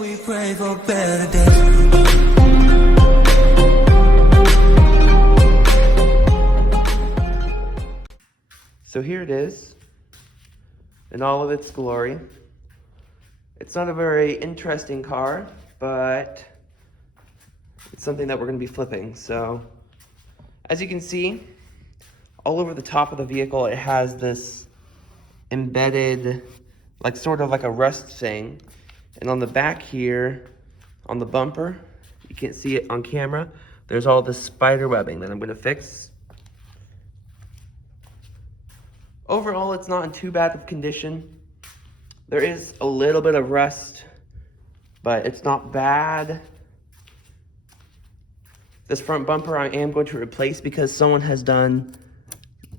We pray for better days. So here it is, in all of its glory. It's not a very interesting car, but it's something that we're going to be flipping. So, as you can see, all over the top of the vehicle, it has this embedded, like sort of like a rust thing. And on the back here, on the bumper, you can't see it on camera, there's all this spider webbing that I'm going to fix. Overall, it's not in too bad of condition. There is a little bit of rust, but it's not bad. This front bumper I am going to replace because someone has done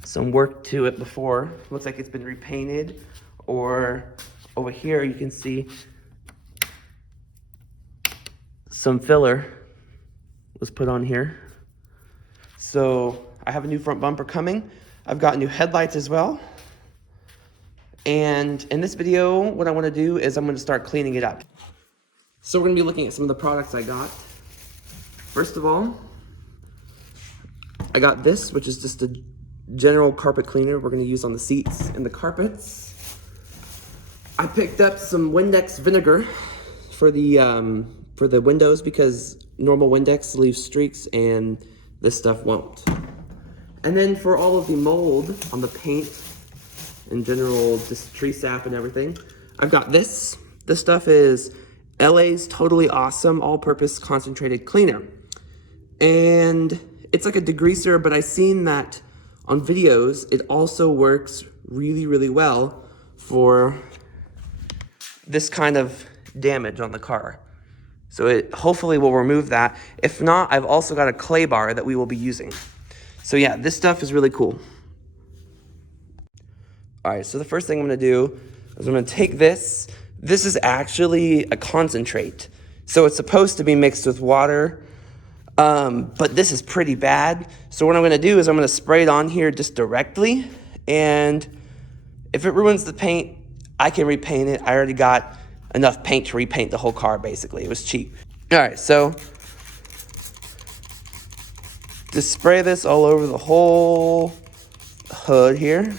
some work to it before. Looks like it's been repainted, or over here you can see some filler was put on here. So I have a new front bumper coming. I've got new headlights as well. And in this video, what I want to do is I'm going to start cleaning it up. So we're going to be looking at some of the products I got. First of all, I got this, which is just a general carpet cleaner we're going to use on the seats and the carpets. I picked up some Windex vinegar for the windows because normal Windex leaves streaks and this stuff won't. And then for all of the mold on the paint and general just tree sap and everything, I've got this. This stuff is LA's Totally Awesome All-Purpose Concentrated Cleaner. And it's like a degreaser, but I've seen that on videos, it also works really, really well for this kind of damage on the car. So it hopefully will remove that. If not, I've also got a clay bar that we will be using. So yeah, this stuff is really cool. All right, so the first thing I'm gonna do is I'm gonna take this. This is actually a concentrate. So it's supposed to be mixed with water, but this is pretty bad. So what I'm gonna do is I'm gonna spray it on here just directly, and if it ruins the paint, I can repaint it. I already got enough paint to repaint the whole car, basically. It was cheap. All right, so just spray this all over the whole hood here.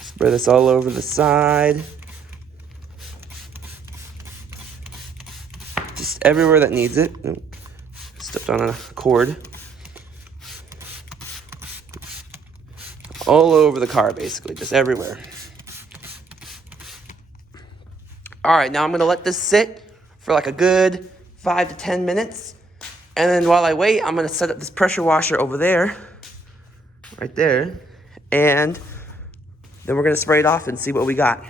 Spray this all over the side. Just everywhere that needs it. Stepped on a cord. All over the car, basically, just everywhere. All right, now I'm gonna let this sit for like a good 5 to 10 minutes. And then while I wait, I'm gonna set up this pressure washer over there, right there. And then we're gonna spray it off and see what we got.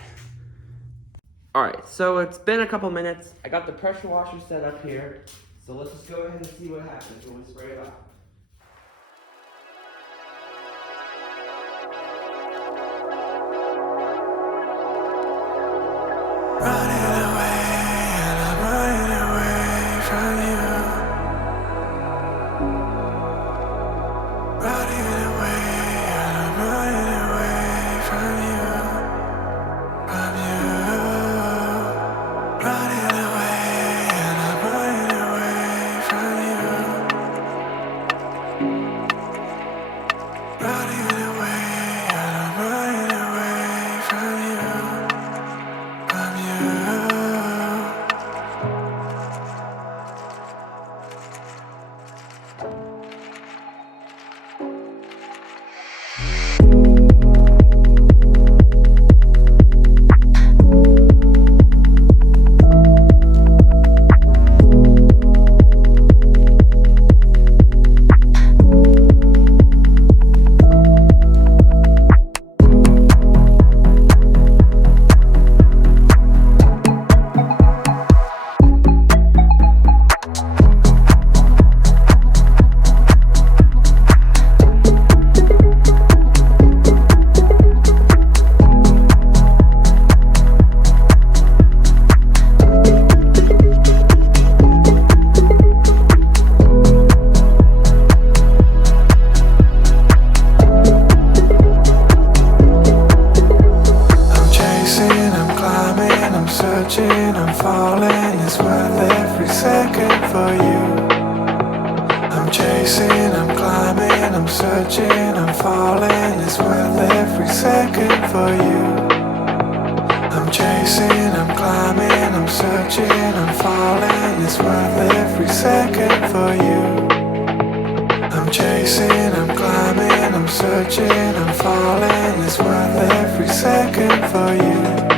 All right, so it's been a couple minutes. I got the pressure washer set up here. So let's just go ahead and see what happens when we spray it off. Running away, and I'm running away from you. Running away, and I'm running away from you. From you. Running away, and I'm running away from you. worth every second for you. I'm chasing, I'm climbing, I'm searching, I'm falling. It's worth every second for you. I'm chasing, I'm climbing, I'm searching, I'm falling. It's worth every second for you. I'm chasing, I'm climbing, I'm searching, I'm falling. It's worth every second for you.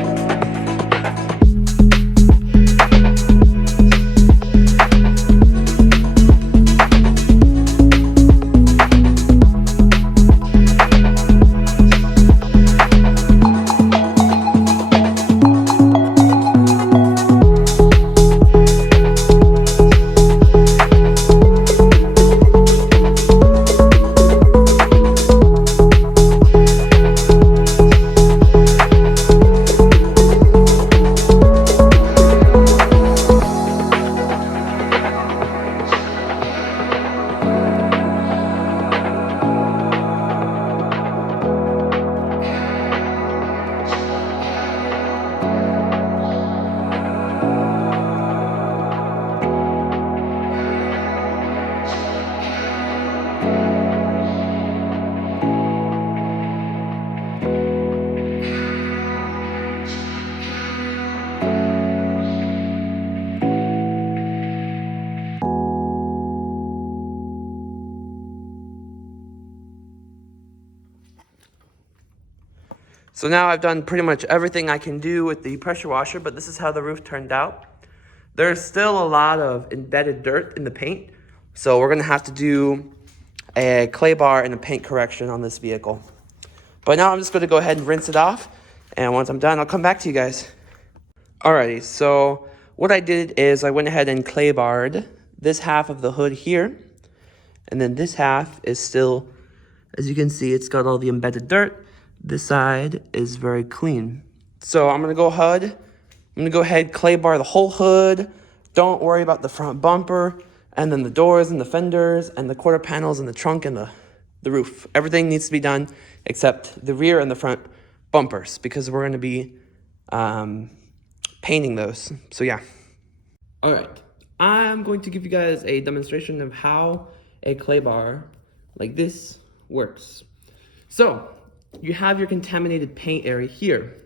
So now I've done pretty much everything I can do with the pressure washer, but this is how the roof turned out. There's still a lot of embedded dirt in the paint, so we're gonna have to do a clay bar and a paint correction on this vehicle. But now I'm just gonna go ahead and rinse it off, and once I'm done, I'll come back to you guys. Alrighty, so what I did is I went ahead and clay barred this half of the hood here, and then this half is still, as you can see, it's got all the embedded dirt. This side is very clean. So I'm gonna go ahead, clay bar the whole hood. Don't worry about the front bumper, and then the doors and the fenders and the quarter panels and the trunk and the roof. Everything needs to be done except the rear and the front bumpers, because we're gonna be painting those. So yeah. All right, I'm going to give you guys a demonstration of how a clay bar like this works. So you have your contaminated paint area here.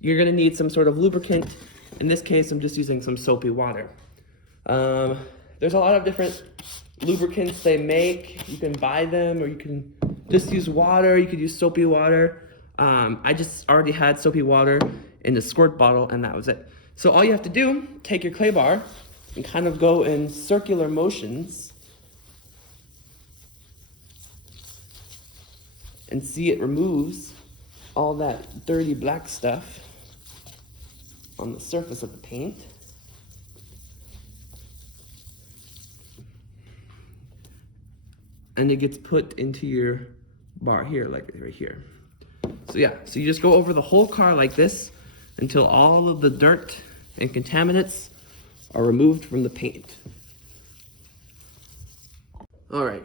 You're gonna need some sort of lubricant. In this case, I'm just using some soapy water. There's a lot of different lubricants they make. You can buy them, or you can just use water. You could use soapy water. I just already had soapy water in a squirt bottle, and that was it. So all you have to do, take your clay bar and kind of go in circular motions and see it removes all that dirty black stuff on the surface of the paint. And it gets put into your bar here, like right here. So yeah, so you just go over the whole car like this until all of the dirt and contaminants are removed from the paint. All right.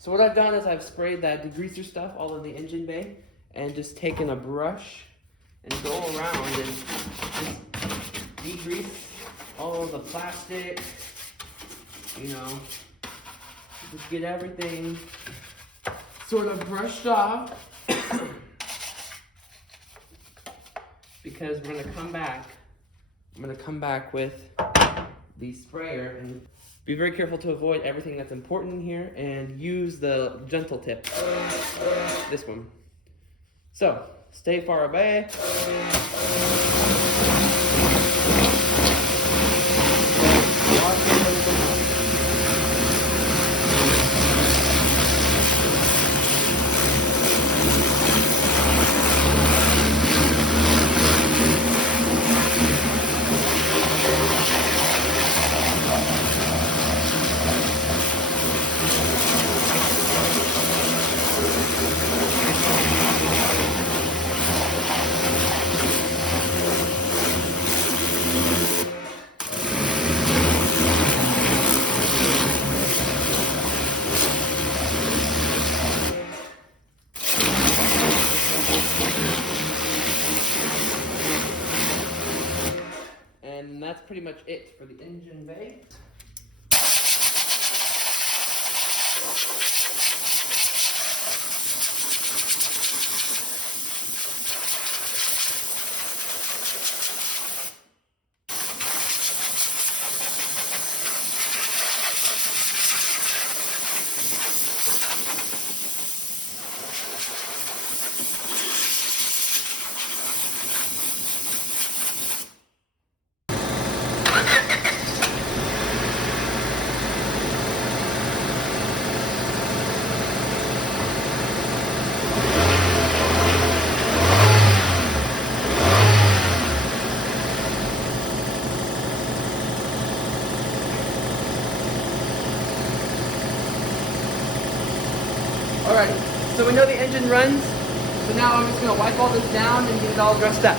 So what I've done is I've sprayed that degreaser stuff all in the engine bay, and just taken a brush and go around and just degrease all of the plastic, you know, just get everything sort of brushed off. Because we're gonna come back, I'm gonna come back with the sprayer, and be very careful to avoid everything that's important in here, and use the gentle tip, this one. So, stay far away. pretty much it for the engine bay. Alrighty, so we know the engine runs, so now I'm just gonna wipe all this down and get it all dressed up.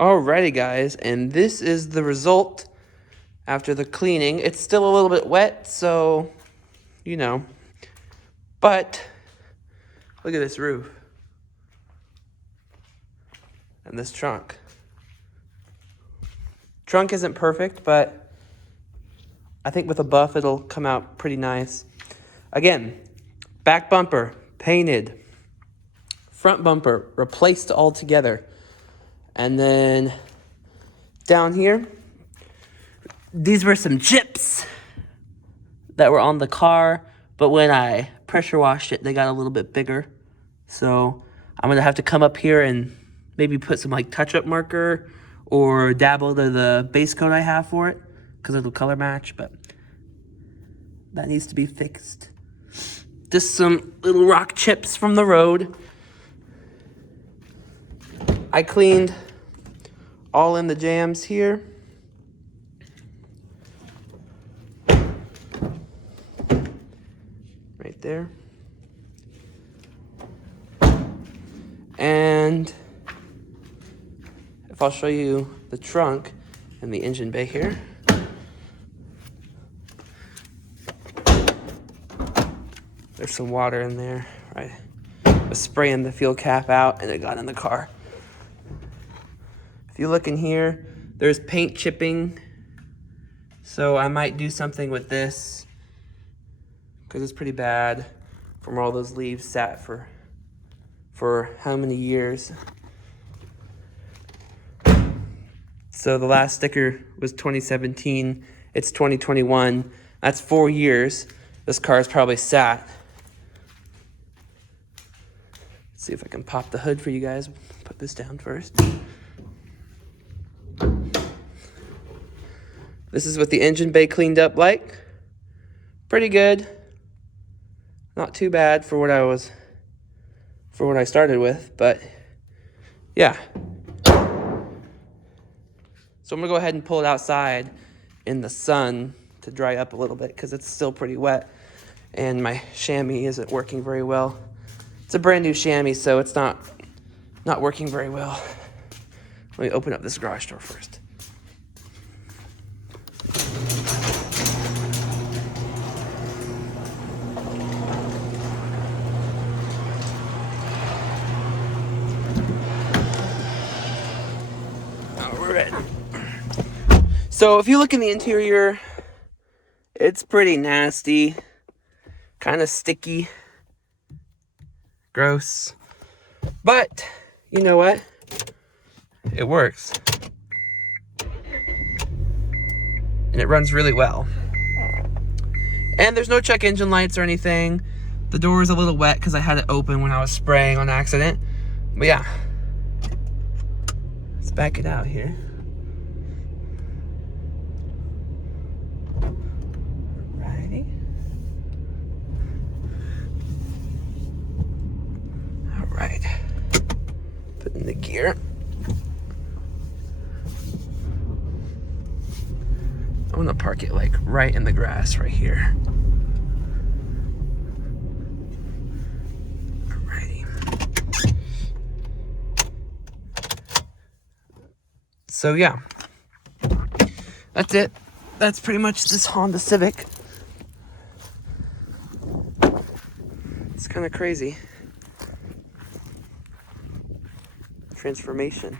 Alrighty guys, and this is the result after the cleaning. It's still a little bit wet, so, you know, but look at this roof and this trunk. Trunk isn't perfect, but I think with a buff it'll come out pretty nice. Again, back bumper painted, front bumper replaced altogether, and then down here, these were some chips that were on the car, but when I pressure washed it, they got a little bit bigger. So I'm gonna have to come up here and maybe put some like touch-up marker or dabble to the base coat I have for it because it'll color match, but that needs to be fixed. Just some little rock chips from the road. I cleaned all in the jams here. Right there. And if I'll show you the trunk and the engine bay here. There's some water in there, right? I was spraying the fuel cap out and it got in the car. If you look in here, there's paint chipping. So I might do something with this because it's pretty bad from where all those leaves sat for how many years. So the last sticker was 2017. It's 2021. That's 4 years. This car's probably sat. Let's see if I can pop the hood for you guys. Put this down first. This is what the engine bay cleaned up like. Pretty good. Not too bad for what I started with, but yeah. So I'm gonna go ahead and pull it outside in the sun to dry up a little bit because it's still pretty wet and my chamois isn't working very well. It's a brand new chamois, so it's not working very well. Let me open up this garage door first. Alright. So if you look in the interior, it's pretty nasty, kind of sticky, gross, but you know what? It works. And it runs really well. And there's no check engine lights or anything. The door is a little wet because I had it open when I was spraying on accident. But yeah. Let's back it out here. Alrighty. Alright. Put in the gear. I'm gonna park it like right in the grass right here. Alrighty. So yeah, that's it. That's pretty much this Honda Civic. It's kind of crazy. Transformation.